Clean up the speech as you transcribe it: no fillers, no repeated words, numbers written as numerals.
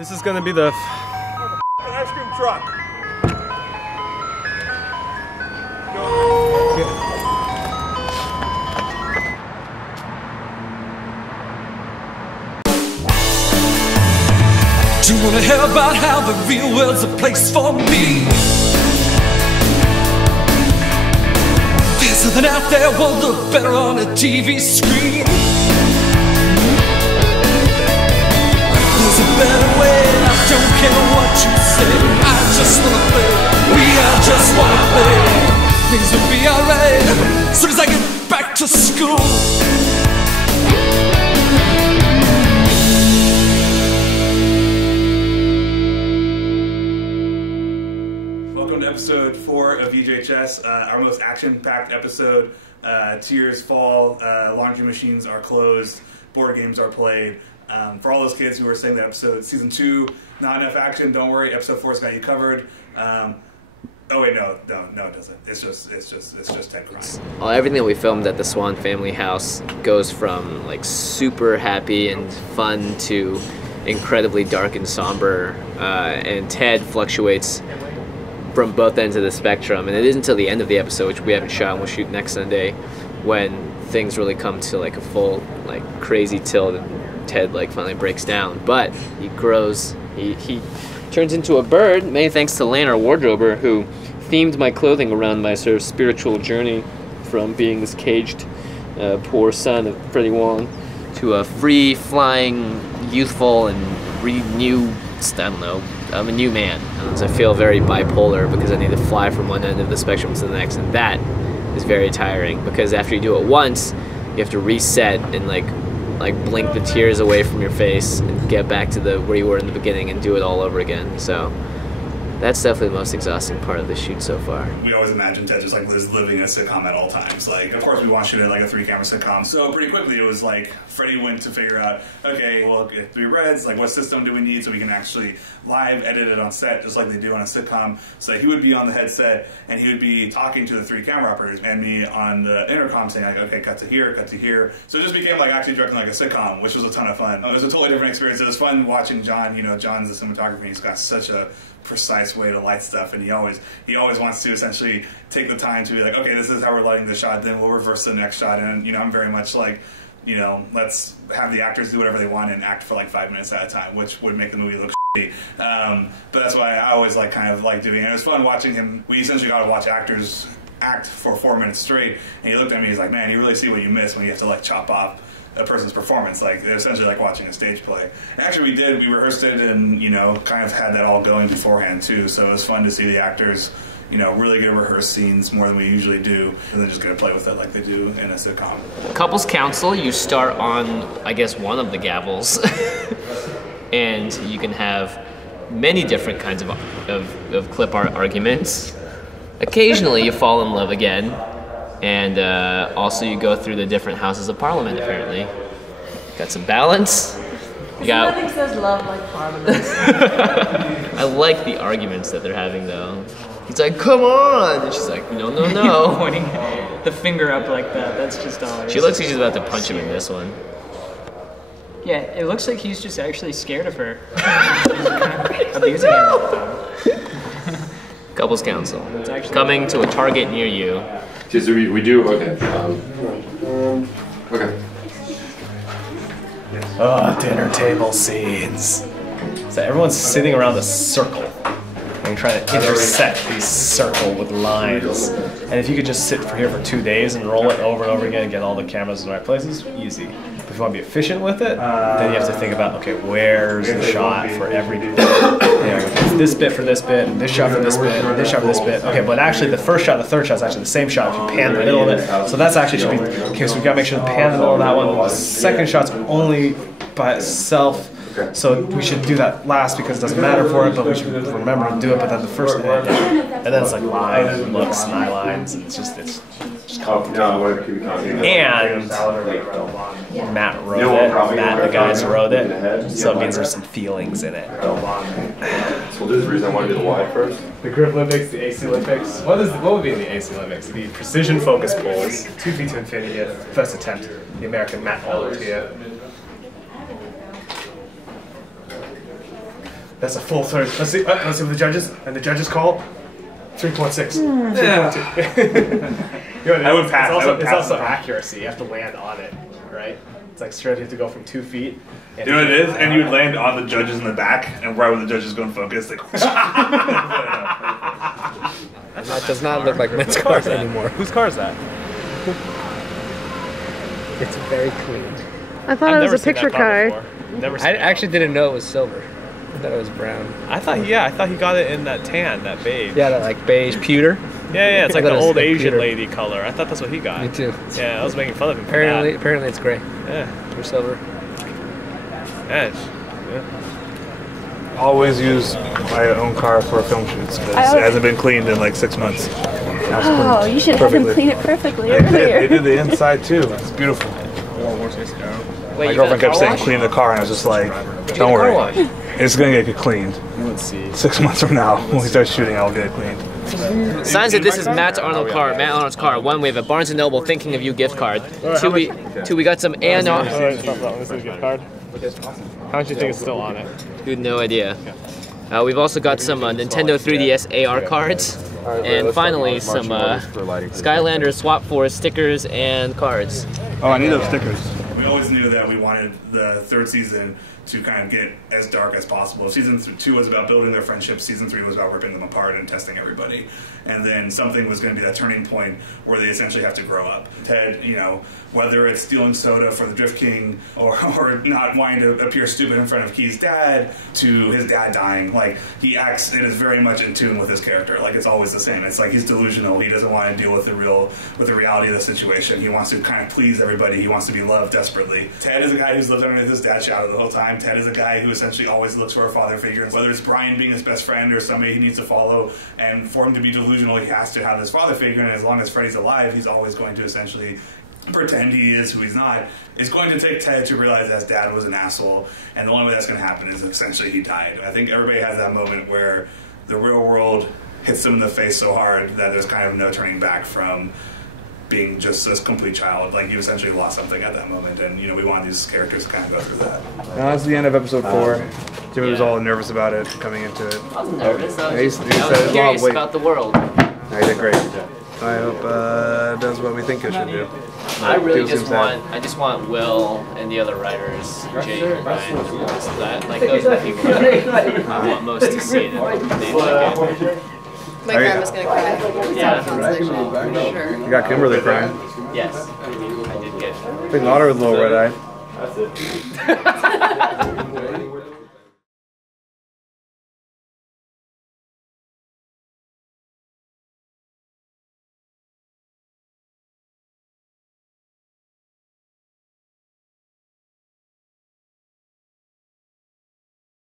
This is gonna be the ice cream truck. Do you wanna hear about how the real world's a place for me? There's something out there won't look better on a TV screen. There's a better way, and I don't care what you say. I just wanna play, I just wanna play. Things will be alright, soon as I get back to school. Welcome to episode 4 of VGHS, our most action-packed episode. Tears fall, laundry machines are closed, board games are played. For all those kids who were saying that episode, season 2, not enough action, don't worry, episode 4's got you covered. Oh wait, no, it doesn't. It's just Ted crying. Well, everything that we filmed at the Swan family house goes from like super happy and fun to incredibly dark and somber, and Ted fluctuates from both ends of the spectrum, and it isn't until the end of the episode, which we haven't shot and we'll shoot next Sunday, when things really come to like a full like crazy tilt and Ted like finally breaks down. But he grows, he turns into a bird, many thanks to Lane, our wardrober, who themed my clothing around my sort of spiritual journey from being this caged poor son of Freddie Wong to a free flying, youthful and renewed, I don't know, I'm a new man. I feel very bipolar because I need to fly from one end of the spectrum to the next, and that is very tiring because after you do it once, you have to reset and like blink the tears away from your face and get back to where you were in the beginning and do it all over again. So that's definitely the most exhausting part of the shoot so far. We always imagine Ted just like living in a sitcom at all times. Like, of course we want to shoot it like a 3-camera sitcom. So pretty quickly it was like Freddie went to figure out, okay, well, 3 reds, like what system do we need so we can actually live edit it on set just like they do on a sitcom. So he would be on the headset and he would be talking to the 3 camera operators and me on the intercom saying like, okay, cut to here, cut to here. So it just became like actually directing like a sitcom, which was a ton of fun. It was a totally different experience. It was fun watching John. You know, John's the cinematographer. He's got such a precise way to light stuff, and he always wants to essentially take the time to be like, okay, this is how we're lighting the shot, then we'll reverse the next shot. And you know, I'm very much like, you know, let's have the actors do whatever they want and act for like 5 minutes at a time, which would make the movie look shitty. But that's why I always like kind of like doing it. It was fun watching him. We essentially got to watch actors act for 4 minutes straight, and he looked at me, he's like, man, you really see what you miss when you have to like chop off a person's performance. Like, they're essentially like watching a stage play. And actually we rehearsed it and, you know, kind of had that all going beforehand too, so it was fun to see the actors, you know, really get to rehearse scenes more than we usually do, and then just get to play with it like they do in a sitcom. Couples counsel, you start on, I guess, one of the gavels, and you can have many different kinds of clip art arguments. Occasionally you fall in love again, and also you go through the different houses of parliament, apparently. Got some balance. Nothing says love like parliament. I like the arguments that they're having, though. He's like, come on! And she's like, no, no, no. Pointing the finger up like that, that's just all. She looks like she's about to punch him in this one. Yeah, it looks like he's just actually scared of her. He's kind of abusing her. Couples counsel. Coming to a target near you. So we do, okay. Okay. oh, dinner table scenes. So everyone's sitting around a circle and trying to intersect these circle with lines. And if you could just sit here for 2 days and roll it over and over again and get all the cameras in the right places, easy. But if you want to be efficient with it, then you have to think about, okay, where's the shot for every bit? It's this bit for this bit, and this shot for this bit, and this shot for this bit. Okay, but actually the first shot and the third shot is actually the same shot if you pan the middle of it. So that's actually should be, okay, so we gotta make sure to pan the middle of that one. The second shot's only by itself. So we should do that last because it doesn't matter for it, but we should remember to do it. But then the first, and then it's like line and looks and eye lines. And it's just complicated. And Matt wrote it. Matt, the guys wrote it, so it means there's some feelings in it. So there's the reason I want to do the wide first. The grip Olympics, the AC Olympics. What would be in the AC Olympics? It'd be precision focus pulls, 2 feet to infinity at first attempt. The American Matt Haroutunian. That's a full third. Let's see what the judges and the judges call. 3.6. 3.2. I would pass. It's also accuracy. You have to land on it, right? It's like straight. You have to go from 2 feet. You know what it is? And you would land on the judges in the back, and right when the judges go in focus, like. That does not look like men's cars anymore. Whose car is that? It's very clean. I thought it was a picture car. Never seen I that actually didn't know it was silver. I thought it was brown. I thought he got it in that tan, that beige. Yeah, that like beige pewter. Yeah, it's like I thought the it was old like Asian pewter. lady color. I thought that's what he got. Me too. Yeah, I was making fun of him for Apparently it's gray that. or silver. Yeah. Always use my own car for film shoots because it hasn't been cleaned in like 6 months. Oh, you should have him clean it perfectly They earlier. did the inside too. It's beautiful. Wait, My you got a girlfriend kept car saying wash? clean the car, and I was just like, Did you don't get a car worry. wash? It's going to get cleaned. Let's see. 6 months from now, when we start shooting, I'll get it cleaned. Signs that this is Matt Arnold's car. Matt Arnold's car. One, we have a Barnes & Noble Thinking of You gift card. Two, we got some A&R. This is a gift card. How much do you think is still on it? Dude, no idea. We've also got some Nintendo 3DS AR cards. And finally, some Skylander Swap Force stickers and cards. Oh, I need those stickers. We always knew that we wanted the third season to kind of get as dark as possible. Season 2 was about building their friendship. Season 3 was about ripping them apart and testing everybody. And then something was going to be that turning point where they essentially have to grow up. Ted, you know, whether it's stealing soda for the Drift King or not wanting to appear stupid in front of Key's dad, to his dad dying, like, he acts, it is very much in tune with his character. Like, it's always the same. It's like he's delusional. He doesn't want to deal with the reality of the situation. He wants to kind of please everybody. He wants to be loved desperately. Ted is a guy who's lived underneath his dad's shadow the whole time. Ted is a guy who essentially always looks for a father figure. Whether it's Brian being his best friend or somebody he needs to follow, and for him to be delusional, he has to have this father figure, and as long as Freddie's alive, he's always going to essentially pretend he is who he's not. It's going to take Ted to realize that his dad was an asshole, and the only way that's going to happen is essentially he died. I think everybody has that moment where the real world hits them in the face so hard that there's kind of no turning back from being just this complete child. Like, you essentially lost something at that moment, and, you know, we want these characters to kind of go through that. That's the end of episode 4. Jimmy was all nervous about it coming into it. I was nervous. I He was said it's a lot of curious weight. about the world. I did great. I hope it does what we think it should do. I really just want Will and the other writers, Jake and Brian, those are the people that I want most to see it. They like it. My grandma's gonna cry. Yeah. Sure. You got Kimberly crying. Yes, I did get. Big otter with a little red eye. That's it.